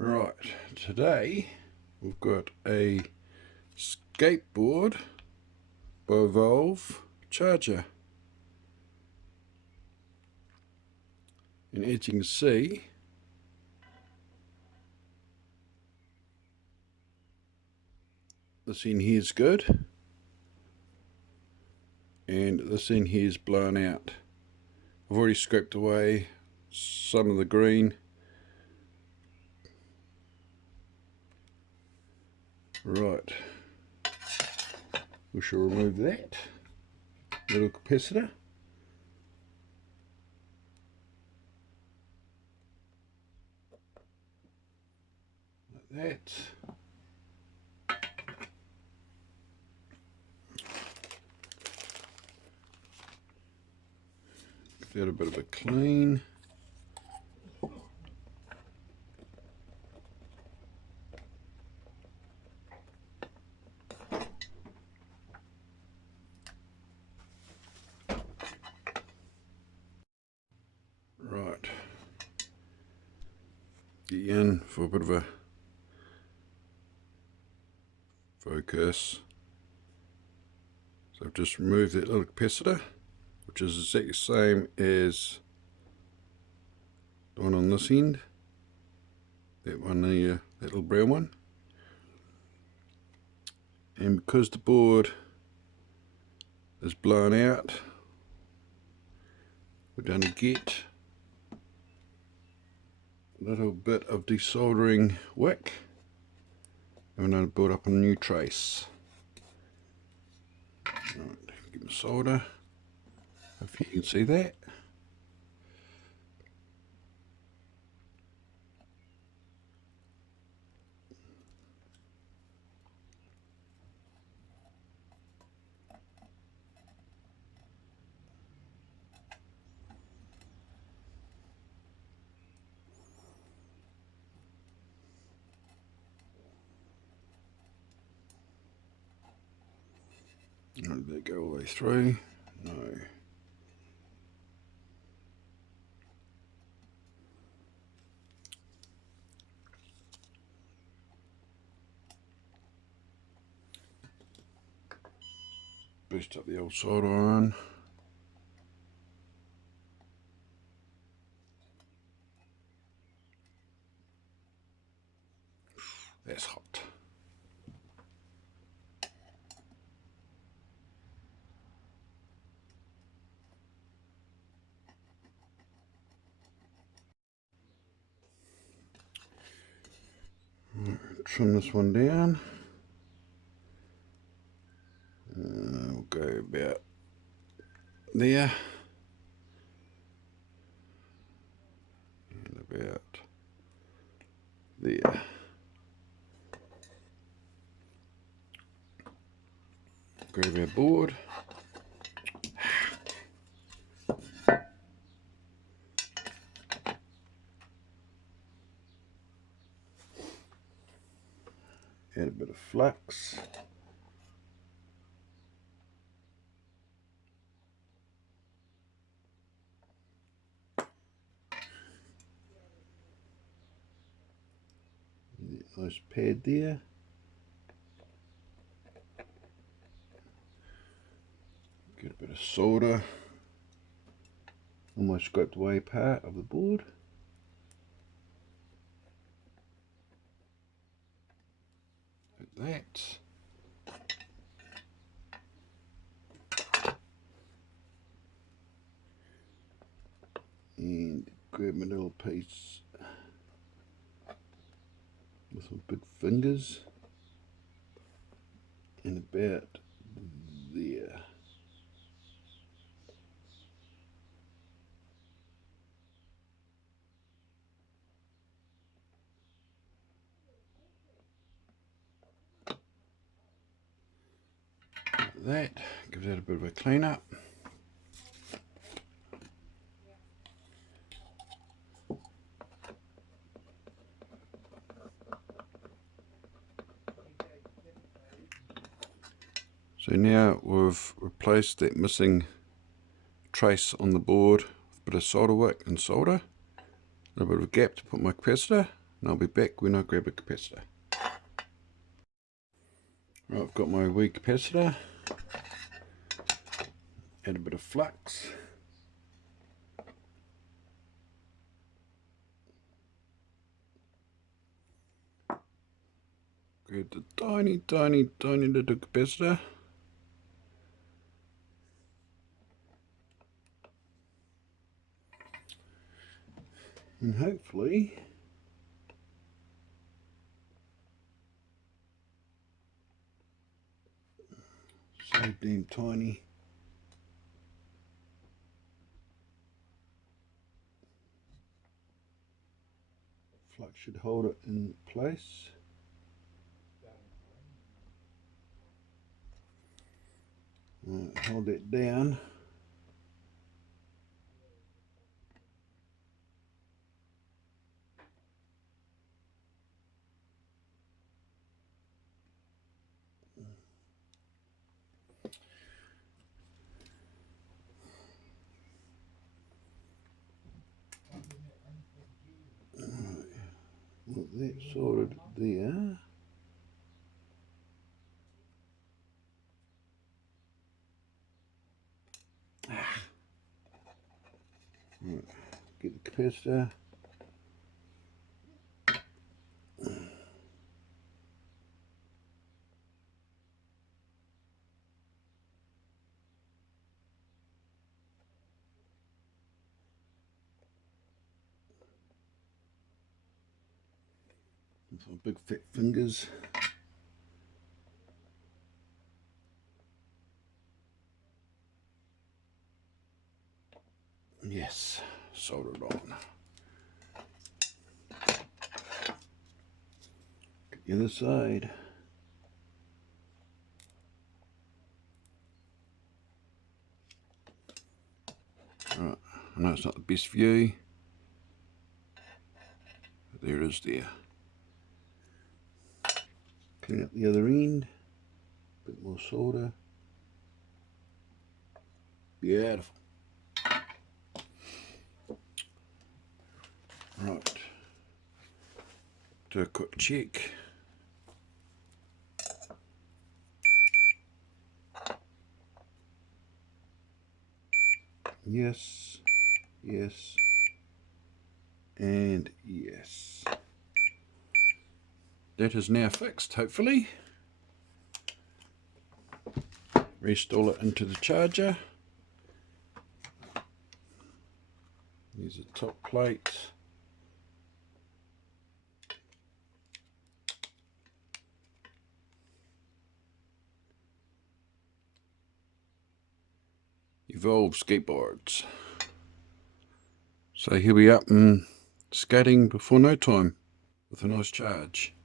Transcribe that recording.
Right, today we've got a skateboard bivalve charger, and as you can see, this end here is good and this end here is blown out. I've already scraped away some of the green. Right, we shall remove that little capacitor. Like that. Give that a bit of a clean. Right, get you in for a bit of a focus. So I've just removed that little capacitor, which is exactly the same as the one on this end, that one there, that little brown one. And because the board is blown out, we're going to get a little bit of desoldering wick and we're going to build up a new trace. Right, get my solder, if you can see that. Did that go all the way through? No. Boost up the old solder iron. That's hot. Trim this one down. We'll go about there and about there. Grab our board. Add a bit of flux. Nice pad there. Get a bit of solder on my scraped away part of the board. Like that. And grab my little piece with some big fingers and about there. Like that, gives that a bit of a clean up. So now we've replaced that missing trace on the board with a bit of solder wick and solder, a little bit of a gap to put my capacitor, and I'll be back when I grab a capacitor. Right, I've got my wee capacitor, add a bit of flux. Grab the tiny little capacitor. And hopefully so damn tiny. Flux should hold it in place. Right, hold that down. Got that sorted there. Right, get the capacitor. With my big fat fingers. Yes, soldered on. Get the other side. Right, I know it's not the best view, but there it is there. Clean up the other end, a bit more solder. Beautiful. Right, do a quick check. Yes, yes, and yes. That is now fixed, hopefully. Reinstall it into the charger. Here's the top plate. Evolve skateboards. So here we up and skating before no time with a nice charge.